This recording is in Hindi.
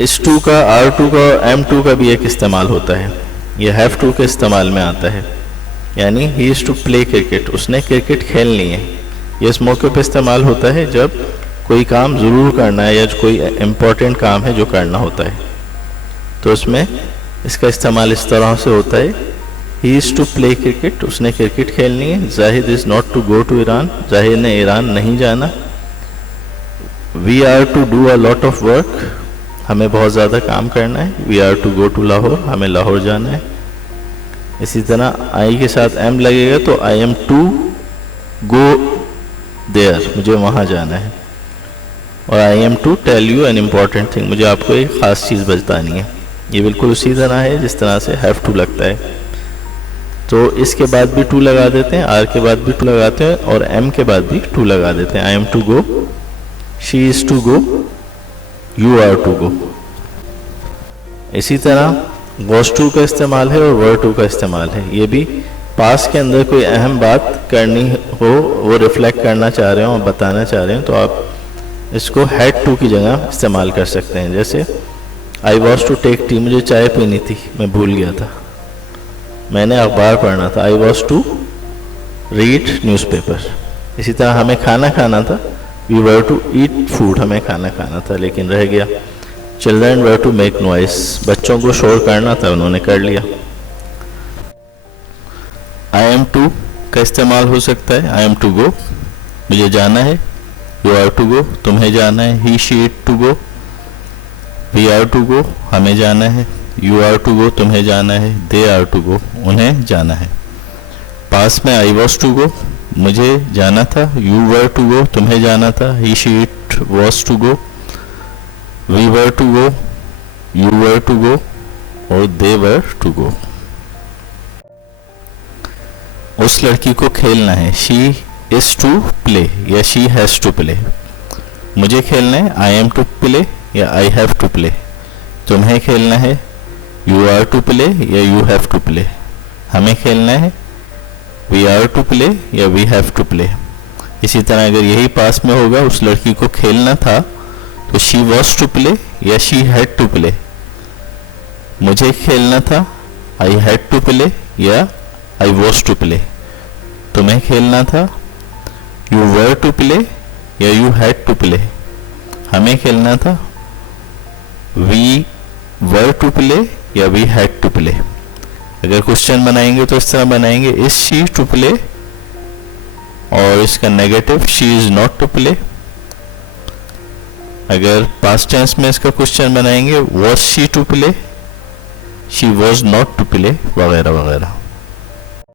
इस टू का, आर टू का और एम टू का भी एक इस्तेमाल होता है। ये हैव टू के इस्तेमाल में आता है, यानी he is to play cricket, उसने क्रिकेट खेलनी है। ये इस मौके पे इस्तेमाल होता है जब कोई काम ज़रूर करना है या कोई इम्पोर्टेंट काम है जो करना होता है, तो उसमें इसका इस्तेमाल इस तरह से होता है, he is to play cricket, उसने क्रिकेट खेलनी है। Zahid is not to go to Iran, जाहिद ने ईरान नहीं जाना। We are to do a lot of work, हमें बहुत ज़्यादा काम करना है। We are to go to Lahore, हमें लाहौर जाना है। इसी तरह आई के साथ एम लगेगा तो I am to go there, मुझे वहाँ जाना है। और I am to tell you an important thing, मुझे आपको एक ख़ास चीज़ बतानी है। ये बिल्कुल उसी तरह है जिस तरह से हैव टू लगता है। तो इसके बाद भी टू लगा देते हैं, आर के बाद भी टू लगाते हैं और एम के बाद भी टू लगा देते हैं। I am to go, she is to go, you are to go. इसी तरह वॉज टू का इस्तेमाल है और वर टू का इस्तेमाल है। ये भी पास के अंदर कोई अहम बात करनी हो, वो रिफ्लेक्ट करना चाह रहे हो और बताना चाह रहे हैं, तो आप इसको हैड टू की जगह इस्तेमाल कर सकते हैं। जैसे I was to take tea, मुझे चाय पीनी थी, मैं भूल गया था, मैंने अखबार पढ़ना था। I was to read newspaper. इसी तरह हमें खाना खाना था, we were to eat food, हमें खाना खाना था लेकिन रह गया। Children were to make noise, बच्चों को शोर करना था, उन्होंने कर लिया। आई एम टू का इस्तेमाल हो सकता है, आई एम टू गो, मुझे जाना है। यू आर टू गो, तुम्हें जाना है। He she it to go, we are to go, हमें जाना है। यू आर टू गो, तुम्हें जाना है। दे आर टू गो, उन्हें जाना है। पास में आई वॉज टू गो, मुझे जाना था। यू वर टू गो, तुम्हें जाना था। He she it was to go, we were to go, you were to go और दे वर टू गो। उस लड़की को खेलना है, शी इज टू प्ले या शी हैज टू प्ले। मुझे खेलना है, आई एम टू प्ले या आई हैव टू प्ले। तुम्हें खेलना है, यू आर टू प्ले या यू हैव टू प्ले। हमें खेलना है, वी आर टू प्ले या वी हैव टू प्ले। इसी तरह अगर यही पास में होगा, उस लड़की को खेलना था, तो शी वॉज टू प्ले या शी हैड टू प्ले। मुझे खेलना था, आई हैड टू प्ले या आई वॉज टू प्ले। तुम्हें खेलना था, यू वर टू प्ले या यू हैड टू प्ले। हमें खेलना था, वी वर टू प्ले या वी हैड टू प्ले। अगर क्वेश्चन बनाएंगे तो इस तरह बनाएंगे, इज शी टू प्ले, और इसका negative she is not to play. अगर पास्ट टेंस में इसका क्वेश्चन बनाएंगे, was she to play, she was not to play, वगैरह वगैरह।